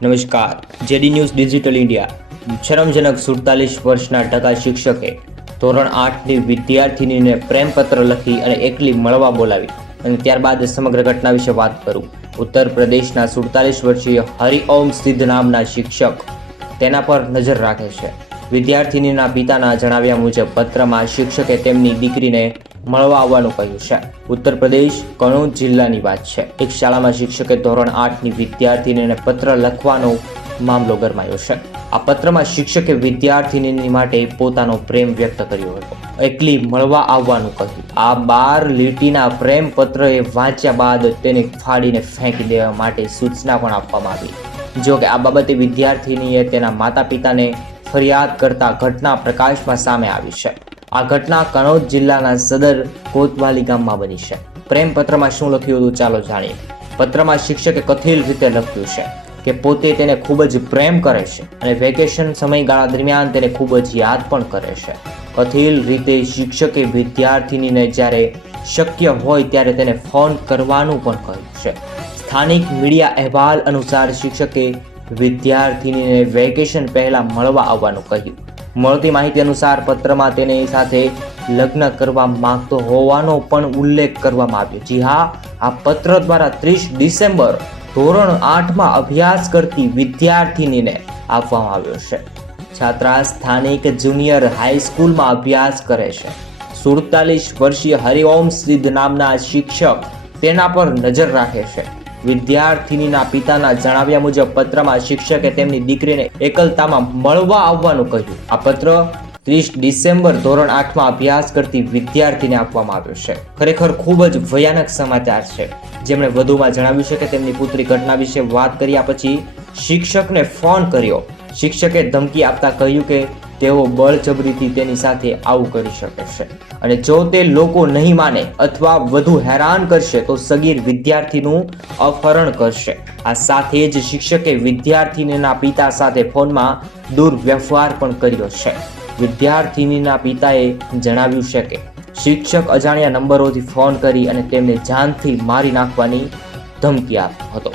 નમસ્કાર, JD news digital India. શરમજનક 47 વર્ષના ટકા શિક્ષકે ધોરણ 8ની વિદ્યાર્થીનીને પ્રેમપત્ર લખી અને એકલી મળવા બોલાવી અને ત્યારબાદ સમગ્ર ઘટના વિશે વાત કરું। ઉત્તર પ્રદેશના 47 વર્ષીય હરિઓમ સિદ્ધ નામના શિક્ષક તેના પર નજર રાખે છે। વિદ્યાર્થીનીના પિતાના જણાવ્યા મુજબ પત્રમાં શિક્ષકે તેમની દીકરીને મળવા આવવાનું કહ્યું છે। ઉત્તર પ્રદેશ કનૌજ જિલ્લાની વાત છે। એક શાળામાં શિક્ષકે ધોરણ 8ની વિદ્યાર્થીનીને પત્ર લખવાનો મામલો ગરમાયો છે। આ પત્રમાં શિક્ષકે વિદ્યાર્થીની માટે પોતાનો પ્રેમ વ્યક્ત કર્યો હતો, એકલી મળવા આવવાનું કહ્યું। આ 12 લીટીના પ્રેમ પત્રએ વાંચ્યા બાદ તેને ફાડીને ફેંકી દેવા માટે સૂચના પણ આપવામાં આવી। જો કે આ બાબતે વિદ્યાર્થીનીએ તેના માતા પિતાને ફરિયાદ કરતા ઘટના પ્રકાશમાં સામે આવી છે। આ ઘટના કનૌજ જિલ્લાના સદર કોતવાલી ગામમાં બની છે। પ્રેમ પત્રમાં શું લખ્યું હતું ચાલો જાણીએ। પત્રમાં શિક્ષકે કથિત રીતે લખ્યું છે કે પોતે તેને ખૂબ જ પ્રેમ કરે છે અને વેકેશન સમયગાળા દરમિયાન તેને ખૂબ જ યાદ પણ કરે છે। કથિત રીતે શિક્ષકે વિદ્યાર્થીનીને જ્યારે શક્ય હોય ત્યારે તેને ફોન કરવાનું પણ કહ્યું છે। સ્થાનિક મીડિયા અહેવાલ અનુસાર શિક્ષકે વિદ્યાર્થીનીને વેકેશન પહેલા મળવા આવવાનું કહ્યું। મળતી માહિતી અનુસાર પત્રમાં તેની સાથે લગ્ન કરવા માંગતો હોવાનો પણ ઉલ્લેખ કરવામાં આવ્યો। જી હા, આ પત્ર દ્વારા 30 ડિસેમ્બર ધોરણ 8માં અભ્યાસ કરતી વિદ્યાર્થીનીને આપવામાં આવ્યો છે। છાત્રા સ્થાનિક જુનિયર હાઈસ્કૂલમાં અભ્યાસ કરે છે। 47 વર્ષીય હરિઓમ સિદ્ધ નામના શિક્ષક તેના પર નજર રાખે છે। વિદ્યાર્થીનીના પિતાના જણાવ્યા મુજબ પત્રમાં શિક્ષકે તેમની દીકરીને એકલતામાં મળવા આવવાનું કહ્યું। આ પત્ર 30 ડિસેમ્બર ધોરણ 8માં અભ્યાસ કરતી વિદ્યાર્થીને આપવામાં આવ્યો છે। ખરેખર ખૂબ જ ભયાનક સમાચાર છે। જેમણે વધુમાં જણાવ્યું છે કે તેમની પુત્રી ઘટના વિશે વાત કર્યા પછી શિક્ષકને ફોન કર્યો। શિક્ષકે ધમકી આપતા કહ્યું કે તેઓ બળજબરીથી તેની સાથે આવું કરી શકે છે અને જો તે લોકો નહીં માને અથવા વધુ હેરાન કરશે તો સગીર વિદ્યાર્થીનું અપહરણ કરશે। આ સાથે જ શિક્ષકે વિદ્યાર્થીનીના પિતા સાથે ફોનમાં દુર્વ્યવહાર પણ કર્યો છે। વિદ્યાર્થીનીના પિતાએ જણાવ્યું છે કે શિક્ષક અજાણ્યા નંબરોથી ફોન કરી અને તેમને જાનથી મારી નાખવાની ધમકી આપ્યો હતો।